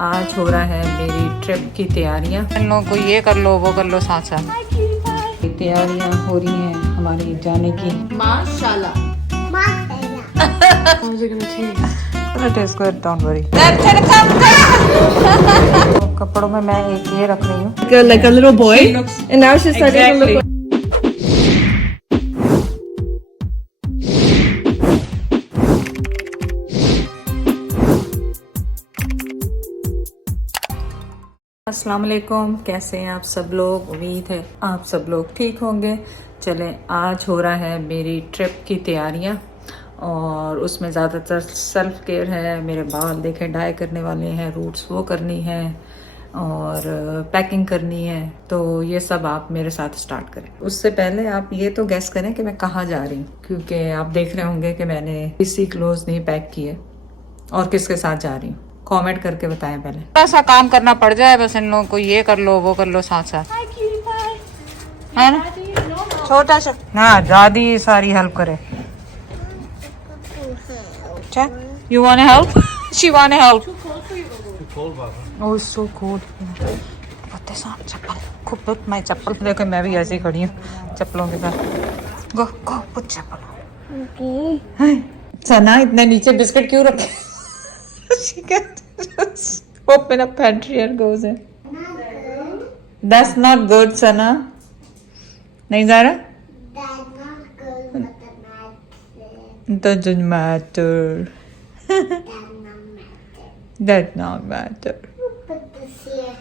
आज हो रहा है मेरी ट्रिप की तैयारियां। इन लोगों को ये कर लो वो कर लो साथ साथ तैयारियां हो रही हैं हमारी जाने की। माशाल्लाह। How's it gonna taste? It is good, don't worry. कपड़ों में मैं एक ये रख रही हूँ Like a little boy, and now she's starting to look like. अस्सलाम वालेकुम, कैसे हैं आप सब लोग। उम्मीद है आप सब लोग ठीक होंगे। चलें, आज हो रहा है मेरी ट्रिप की तैयारियां और उसमें ज़्यादातर सेल्फ केयर है। मेरे बाल देखें डाई करने वाले हैं, रूट्स वो करनी है और पैकिंग करनी है। तो ये सब आप मेरे साथ स्टार्ट करें। उससे पहले आप ये तो गैस करें कि मैं कहाँ जा रही हूँ, क्योंकि आप देख रहे होंगे कि मैंने किसी क्लोज नहीं पैक किए और किसके साथ जा रही हूँ। कमेंट करके बताएं पहले। थोड़ा सा काम करना पड़ जाए बस, इन लोगों को ये कर लो वो कर लो साथ साथ, है ना। छोटा सा हाँ, दादी सारी हेल्प करे। अच्छा, you wanna help? She wanna help. Oh, it's so cold. पत्ते साफ चप्पल, खूब पुट माई चप्पल। देखो मैं भी ऐसे ही खड़ी हूँ चप्पलों के साथ। गो गो पुट चप्पल। सना इतने नीचे बिस्किट क्यों रखे? She can just open a pantry and goes in. That's not good, Sana. नहीं जा रहा? That's not good, but Doesn't matter. that's not matter. Does not matter. Who put this here?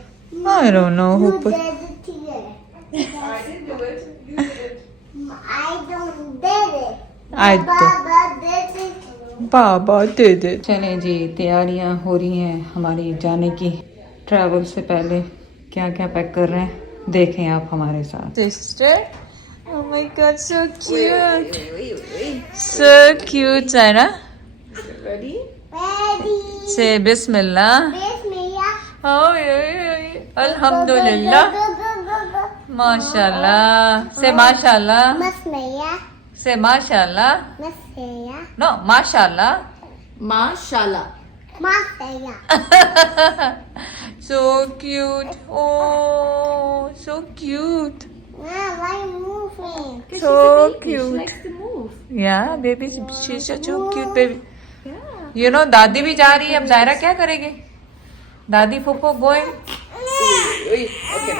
I don't know who You put. did it here. I didn't do it. You did it. I don't did it. I Baba did it. बाबा दे दे। चलें जी, तैयारियां हो रही हैं हमारी जाने की। Travel से पहले क्या क्या पैक कर रहे हैं देखें आप हमारे साथ। Sister, oh my god, so cute, so cute, है ना। Ready? Ready. से बिस्मिल्लाह। Bismillah. अल्हम्दुलिल्लाह, Go, go, go, go. माशाल्लाह। से माशाल्लाह, Masmaya. से माशाल्लाह। Masaya. नो माशाल्लाह। Mashallah. Masaya. So cute. Oh, so cute. Why are you moving? So She cute. likes to move. Yeah, baby, she's such a cute baby. You know, दादी भी जा रही है। अब जायरा क्या करेगी? दादी फूफो गोइंग।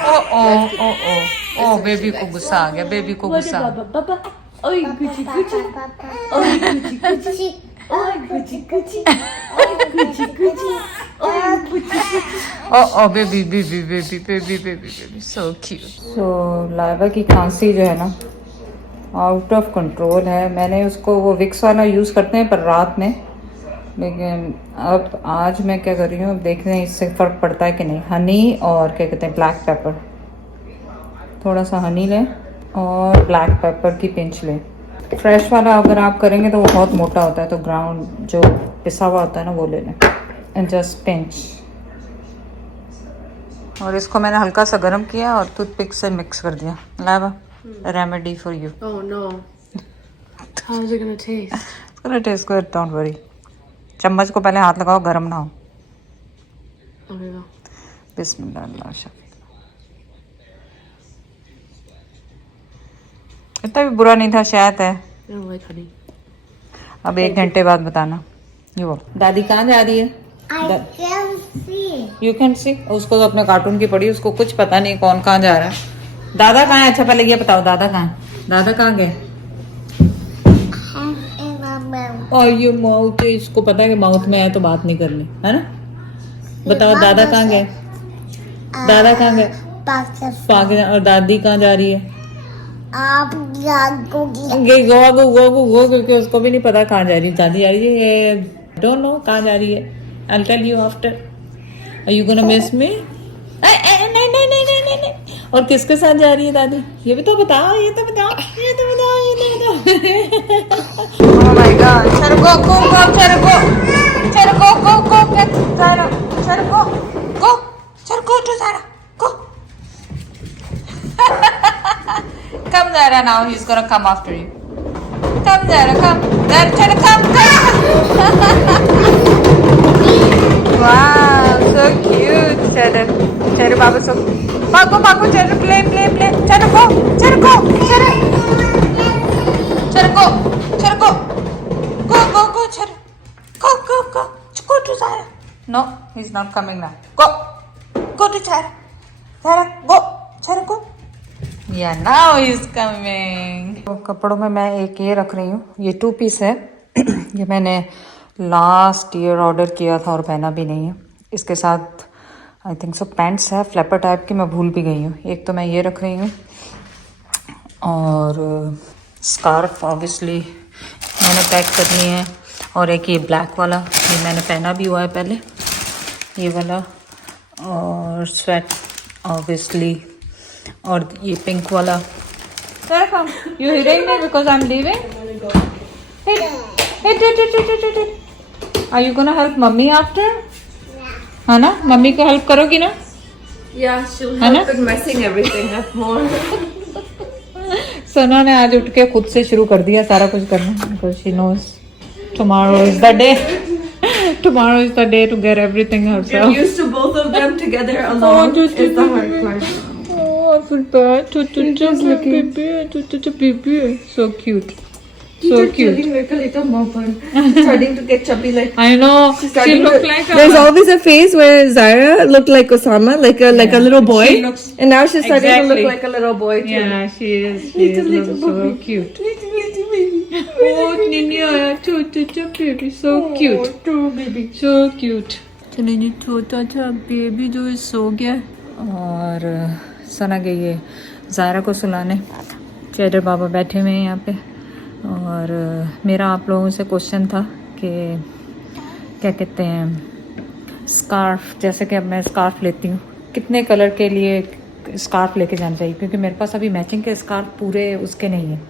ओ ओ ओ ओ ओ, बेबी को गुस्सा आ गया, बेबी को गुस्सा। Baba. Oi, Gucci, Gucci. Oi, Gucci, Gucci. Oi, Gucci, Gucci. Oi, Gucci, Gucci. Oi, Gucci, Gucci. Oh oh, baby baby baby baby baby baby, so cute. So Laiba की खांसी जो है ना, आउट ऑफ कंट्रोल है। मैंने उसको वो विक्स वाला यूज़ करते हैं पर रात में, लेकिन अब आज मैं क्या कर रही हूँ, अब देखते हैं इससे फ़र्क पड़ता है कि नहीं। हनी और क्या कहते हैं ब्लैक पेपर, थोड़ा सा हनी लें और ब्लैक पेपर की पिंच लें। फ्रेश वाला अगर आप करेंगे तो वो बहुत मोटा होता है, तो ग्राउंड जो पिसा हुआ होता है ना वो ले लें एंड जस्ट पिंच। और इसको मैंने हल्का सा गर्म किया और टूथपिक से मिक्स कर दिया। लावा, remedy for you. Oh no. How's it gonna taste? It is good, don't worry. चम्मच को पहले हाथ लगाओ, गर्म ना हो। Okay, go. बिस्मिल्लाह। इतना भी बुरा नहीं था, शायद है। I don't like honey. अब 1 घंटे बाद बताना। ये वो दादी कहाँ जा रही है? I can see. You can see. उसको तो अपने कार्टून की पड़ी, उसको कुछ पता नहीं कौन कहाँ जा रहा है। दादा कहाँ है? अच्छा पहले ये बताओ, दादा कहाँ है? दादा कहाँ गए? In my mouth. और ये माउथ है, इसको पता है कि माउथ में है तो बात नहीं करनी, है ना। बताओ दादा कहाँ गए? दादा कहाँ गए? पाकिस्तान। और दादी कहाँ जा रही है? आप जागोगी। ये गोवा गो गो गो गो, क्योंकि उसको भी नहीं पता कहाँ जा रही है। दादी जा रही है, डोंट नो कहाँ जा रही है। I'll tell you after. Are you gonna miss me? नहीं नहीं नहीं नहीं नहीं नहीं। और किसके साथ जा रही है दादी? ये भी तो बताओ, ये तो बताओ, ये तो बताओ, ये तो बताओ। Oh my God! चलो go go go, चलो go, चलो go go go, get Zara, चलो go go, चलो go to Zara, go. Come Zara now, he's gonna come after you. Come Zara, come. Zara, चलो come come. Wow, so so cute. Cheru Baba so. Bago, Cheru play. Cheru go. Cheru go. Go, Cheru. Go. Go to Zara. No, he's not coming now. Go to Zara. Zara, go. Cheru go. Yeah, now he's coming. तो कपड़ों में मैं एक ये रख रही हूँ, ये 2 पीस है। ये मैंने लास्ट ईयर ऑर्डर किया था और पहना भी नहीं है। इसके साथ आई थिंक सो पैंट्स है फ्लैपर टाइप की, मैं भूल भी गई हूँ। एक तो मैं ये रख रही हूँ और स्कार्फ ऑब्वियसली मैंने पैक करनी है, और एक ये ब्लैक वाला, ये मैंने पहना भी हुआ है पहले, ये वाला, और स्वेट ऑब्वियसली, और ये पिंक वाला। You hearing me because I'm leaving? Hey. Are you gonna help mummy after? है ना, मम्मी को हेल्प करोगी ना? Yeah, she'll है ना? help with messing everything up more. सना ने आज उठ के खुद से शुरू कर दिया सारा कुछ करना, because she knows tomorrow is the day. Tomorrow is the day to get everything You're herself. used to both of them together alone. Is the hard part. Oh, I feel bad. Baby. So cute. So cute. Like a little mopper. Starting to get chubby like. I know. She's She starting looked to- like There's a... always a phase where Zara looked like Osama, like a little boy, She looks- and now she's starting to Exactly. look like a little boy too. Yeah, she is. She looks so cute. Little baby. Oh, Ninya, छोटा baby, so cute. True baby. So cute. चलिए जी, छोटा सा baby जो है सो गया, और सना गई है ज़ायरा को सुलाने। चेडर बाबा बैठे हुए हैं यहाँ पे, और मेरा आप लोगों से क्वेश्चन था कि क्या कहते हैं स्कार्फ, जैसे कि अब मैं स्कार्फ लेती हूँ, कितने कलर के लिए स्कार्फ लेके जाना चाहिए, क्योंकि मेरे पास अभी मैचिंग के स्कार्फ पूरे उसके नहीं है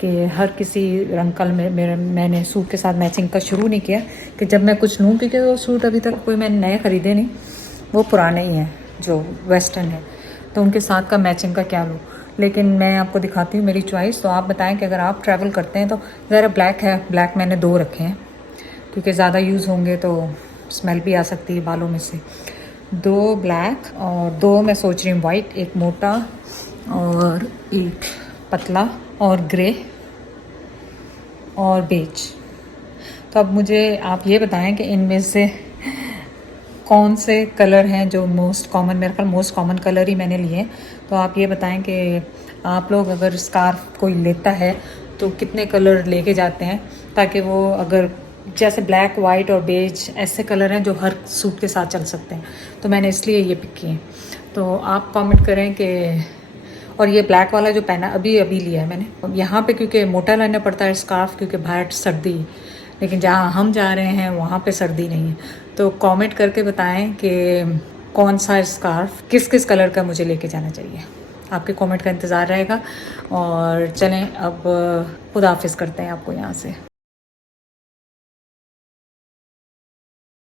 कि हर किसी रंग कल में मैंने सूट के साथ मैचिंग का शुरू नहीं किया कि जब मैं कुछ लूँ, क्योंकि वो सूट अभी तक कोई मैंने नए ख़रीदे नहीं, वो पुराने ही हैं जो वेस्टर्न है, तो उनके साथ का मैचिंग का क्या लूँ। लेकिन मैं आपको दिखाती हूँ मेरी चॉइस, तो आप बताएं कि अगर आप ट्रैवल करते हैं तो ज़रा ब्लैक है, ब्लैक मैंने 2 रखे हैं क्योंकि ज़्यादा यूज़ होंगे तो स्मेल भी आ सकती है बालों में से। 2 ब्लैक और 2 मैं सोच रही हूँ वाइट, एक मोटा और एक पतला, और ग्रे और बेज। तो अब मुझे आप ये बताएं कि इनमें से कौन से कलर हैं जो मोस्ट कॉमन, मेरे ख्याल मोस्ट कॉमन कलर ही मैंने लिए हैं। तो आप ये बताएं कि आप लोग अगर स्कार्फ कोई लेता है तो कितने कलर लेके जाते हैं, ताकि वो अगर जैसे ब्लैक, वाइट और बेज ऐसे कलर हैं जो हर सूट के साथ चल सकते हैं, तो मैंने इसलिए ये पिक किए। तो आप कमेंट करें कि, और ये ब्लैक वाला जो पहना अभी लिया है मैंने यहाँ पे, क्योंकि मोटा लाना पड़ता है स्कार्फ क्योंकि बाहर सर्दी, लेकिन जहाँ हम जा रहे हैं वहाँ पे सर्दी नहीं है। तो कमेंट करके बताएं कि कौन सा स्कार्फ किस कलर का मुझे लेके जाना चाहिए। आपके कमेंट का इंतज़ार रहेगा। और चलें अब खुदा हाफिज़ करते हैं आपको यहाँ से।